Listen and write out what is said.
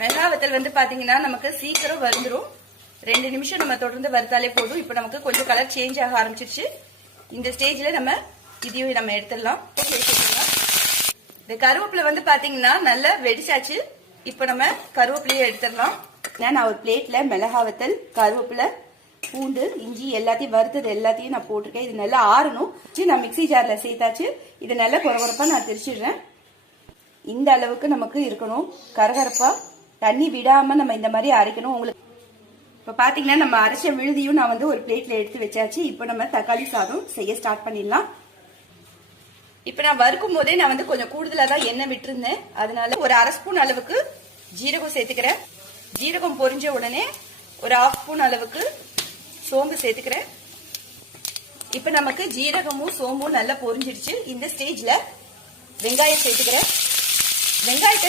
மிளகா வத்தல் வந்து பாத்தீங்கன்னா நமக்கு சீக்கிரம் வந்துடும். 2 நிமிஷம் நம்ம தொடர்ந்து வறுத்தாலே போதும். இப்போ நமக்கு கொஞ்சம் கலர் சேஞ்ச் ஆக ஆரம்பிச்சிருச்சு. இந்த ஸ்டேஜ்ல நம்ம இதையும் நம்ம எடுத்துடலாம். இந்த கருவேப்பிலை வந்து பாத்தீங்கன்னா நல்லா வெடிச்சாச்சு. இப்போ நம்ம கருவேப்பிலையை எடுத்துடலாம். நான் ஒரு பிளேட்ல மிளகா வத்தல், கருவேப்பிலை, பூண்டு, இஞ்சி எல்லாத்தையும் வறுத்தது எல்லாத்தையும் நான் போட்டிருக்கேன். இது நல்லா ஆறணும். நான் மிக்சி ஜார்ல சேர்த்தாச்சு. இது நல்லா குறகுறப்பா நான் திரிச்சிடுறேன். இந்த அளவுக்கு நமக்கு இருக்கணும். கரகரப்பா தண்ணி விடாம நம்ம இந்த மாதிரி அரைக்கணும். உங்களுக்கு இப்ப பாத்தீங்கன்னா நம்ம அரைச்ச விழுதியும் நான் வந்து ஒரு பிளேட்ல எடுத்து வச்சாச்சு. இப்போ நம்ம தக்காளி சாதம் செய்ய ஸ்டார்ட் பண்ணிடலாம். இப்ப நான் வறுக்கும் போதே நான் வந்து கொஞ்சம் கூடுதலா தான் எண்ணெய் விட்டுருந்தேன். அதனால ஒரு 1/2 ஸ்பூன் அளவுக்கு ஜீரகம் சேர்த்துக்கிறேன். ஜீரகம் பொரிஞ்ச உடனே ஒரு 1/2 ஸ்பூன் அளவுக்கு சோம்பு சேர்த்துக்கிறேன். இப்ப நமக்கு ஜீரகமும் சோம்பும் நல்லா பொரிஞ்சிடுச்சு. இந்த ஸ்டேஜ்ல வெங்காயம் சேர்த்துக்கிறேன். வெங்காயத்தை